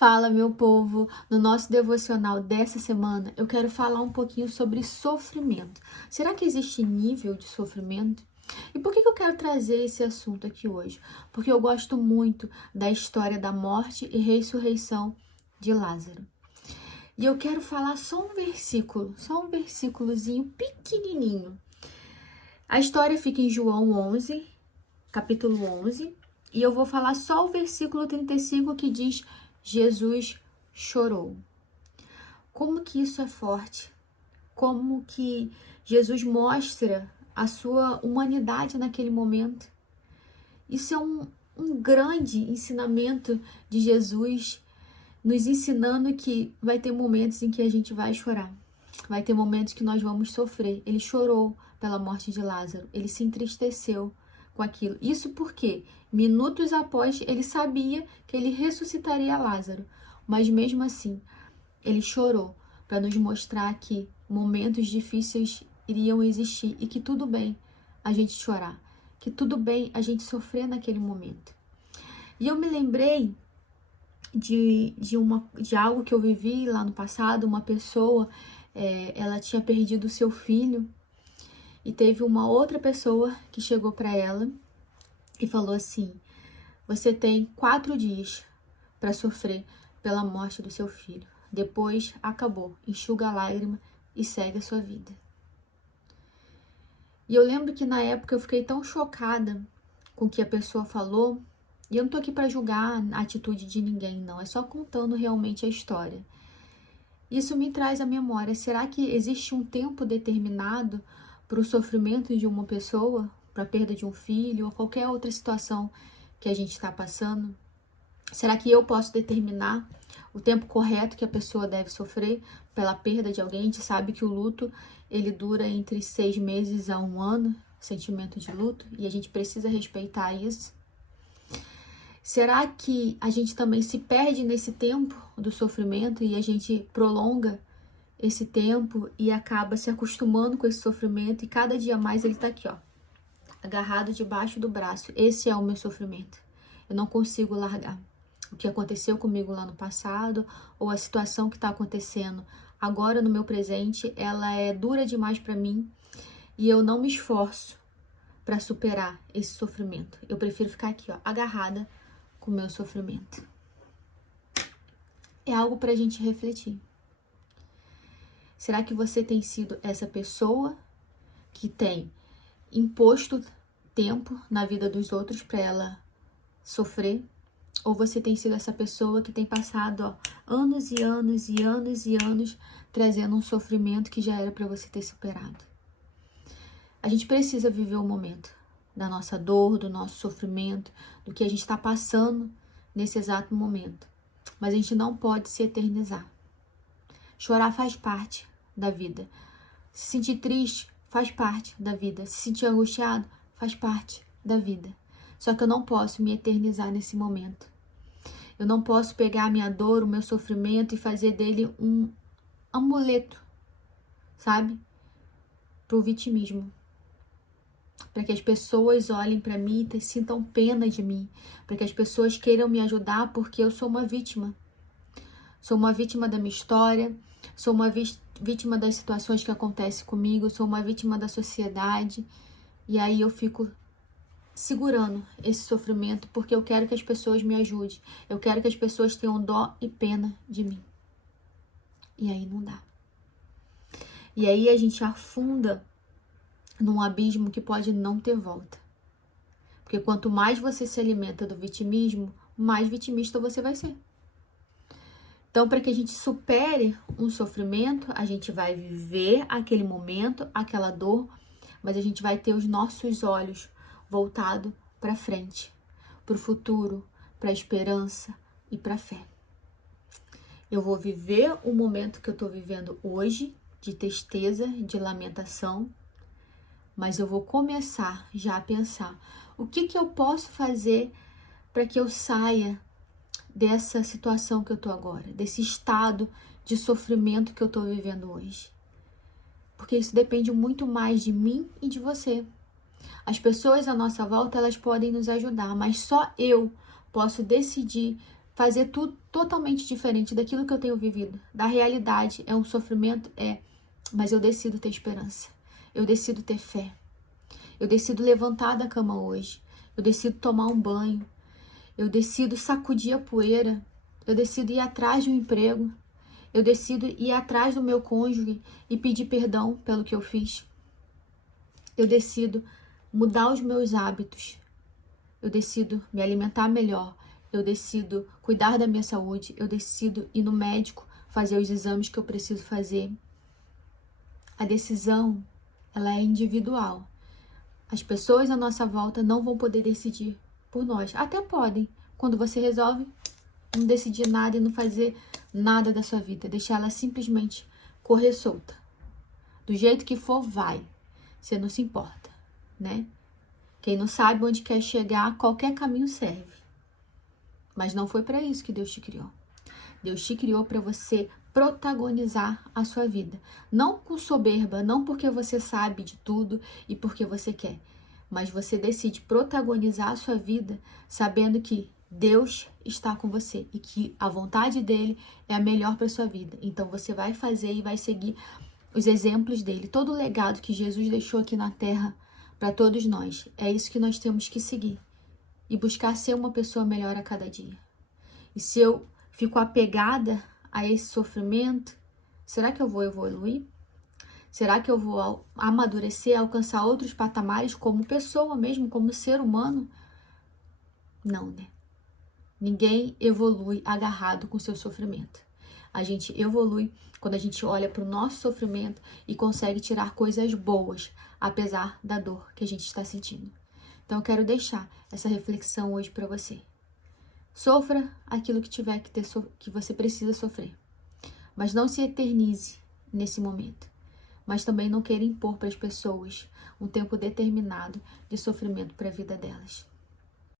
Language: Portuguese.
Fala, meu povo! No nosso devocional dessa semana, eu quero falar um pouquinho sobre sofrimento. Será que existe nível de sofrimento? E por que eu quero trazer esse assunto aqui hoje? Porque eu gosto muito da história da morte e ressurreição de Lázaro. E eu quero falar só um versículozinho pequenininho. A história fica em João 11, capítulo 11, e eu vou falar só o versículo 35 que diz: Jesus chorou. Como que isso é forte? Como que Jesus mostra a sua humanidade naquele momento? Isso é um grande ensinamento de Jesus, nos ensinando que vai ter momentos em que a gente vai chorar. Vai ter momentos que nós vamos sofrer. Ele chorou pela morte de Lázaro. Ele se entristeceu com aquilo. Isso porque, minutos após, ele sabia que ele ressuscitaria Lázaro. Mas mesmo assim, ele chorou para nos mostrar que momentos difíceis iriam existir e que tudo bem a gente chorar, que tudo bem a gente sofrer naquele momento. E eu me lembrei de algo que eu vivi lá no passado. Uma pessoa, ela tinha perdido o seu filho e teve uma outra pessoa que chegou para ela e falou assim: você tem 4 dias para sofrer pela morte do seu filho. Depois acabou, enxuga a lágrima e segue a sua vida. E eu lembro que na época eu fiquei tão chocada com o que a pessoa falou. E eu não tô aqui para julgar a atitude de ninguém, não. É só contando realmente a história. Isso me traz à memória. Será que existe um tempo determinado para o sofrimento de uma pessoa, para a perda de um filho ou qualquer outra situação que a gente está passando? Será que eu posso determinar o tempo correto que a pessoa deve sofrer pela perda de alguém? A gente sabe que o luto, ele dura entre 6 meses a 1 ano, o sentimento de luto, e a gente precisa respeitar isso. Será que a gente também se perde nesse tempo do sofrimento e a gente prolonga esse tempo e acaba se acostumando com esse sofrimento e cada dia mais ele tá aqui, ó, agarrado debaixo do braço? Esse é o meu sofrimento. Eu não consigo largar. O que aconteceu comigo lá no passado ou a situação que está acontecendo agora no meu presente, ela é dura demais para mim e eu não me esforço para superar esse sofrimento. Eu prefiro ficar aqui, ó, agarrada com o meu sofrimento. É algo para a gente refletir. Será que você tem sido essa pessoa que tem imposto tempo na vida dos outros para ela sofrer? Ou você tem sido essa pessoa que tem passado, ó, anos e anos e anos e anos trazendo um sofrimento que já era para você ter superado? A gente precisa viver o momento da nossa dor, do nosso sofrimento, do que a gente está passando nesse exato momento. Mas a gente não pode se eternizar. Chorar faz parte da vida. Se sentir triste faz parte da vida. Se sentir angustiado faz parte da vida. Só que eu não posso me eternizar nesse momento. Eu não posso pegar a minha dor, o meu sofrimento e fazer dele um amuleto, sabe? Pro vitimismo. Para que as pessoas olhem para mim e sintam pena de mim. Para que as pessoas queiram me ajudar porque eu sou uma vítima. Sou uma vítima da minha história. Sou uma vítima das situações que acontecem comigo. Sou uma vítima da sociedade. E aí eu fico segurando esse sofrimento porque eu quero que as pessoas me ajudem. Eu quero que as pessoas tenham dó e pena de mim. E aí não dá. E aí a gente afunda num abismo que pode não ter volta. Porque quanto mais você se alimenta do vitimismo, mais vitimista você vai ser. Então, para que a gente supere um sofrimento, a gente vai viver aquele momento, aquela dor, mas a gente vai ter os nossos olhos voltados para frente, para o futuro, para a esperança e para a fé. Eu vou viver o momento que eu estou vivendo hoje, de tristeza, de lamentação, mas eu vou começar já a pensar o que eu posso fazer para que eu saia dessa situação que eu tô agora, desse estado de sofrimento que eu tô vivendo hoje. Porque isso depende muito mais de mim e de você. As pessoas à nossa volta, elas podem nos ajudar, mas só eu posso decidir fazer tudo totalmente diferente daquilo que eu tenho vivido. Da realidade, é um sofrimento, mas eu decido ter esperança. Eu decido ter fé. Eu decido levantar da cama hoje. Eu decido tomar um banho. Eu decido sacudir a poeira. Eu decido ir atrás de um emprego. Eu decido ir atrás do meu cônjuge e pedir perdão pelo que eu fiz. Eu decido mudar os meus hábitos. Eu decido me alimentar melhor. Eu decido cuidar da minha saúde. Eu decido ir no médico, fazer os exames que eu preciso fazer. A decisão, ela é individual. As pessoas à nossa volta não vão poder decidir por nós. Até podem, quando você resolve não decidir nada e não fazer nada da sua vida. Deixar ela simplesmente correr solta. Do jeito que for, vai. Você não se importa, né? Quem não sabe onde quer chegar, qualquer caminho serve. Mas não foi para isso que Deus te criou. Deus te criou para você protagonizar a sua vida. Não com soberba, não porque você sabe de tudo e porque você quer. Mas você decide protagonizar a sua vida sabendo que Deus está com você e que a vontade dele é a melhor para sua vida. Então você vai fazer e vai seguir os exemplos dele. Todo o legado que Jesus deixou aqui na terra para todos nós. É isso que nós temos que seguir. E buscar ser uma pessoa melhor a cada dia. E se eu fico apegada a esse sofrimento, será que eu vou evoluir? Será que eu vou amadurecer, alcançar outros patamares como pessoa mesmo, como ser humano? Não, né? Ninguém evolui agarrado com seu sofrimento. A gente evolui quando a gente olha para o nosso sofrimento e consegue tirar coisas boas, apesar da dor que a gente está sentindo. Então eu quero deixar essa reflexão hoje para você. Sofra aquilo que tiver que você precisa sofrer. Mas não se eternize nesse momento. Mas também não queira impor para as pessoas um tempo determinado de sofrimento para a vida delas.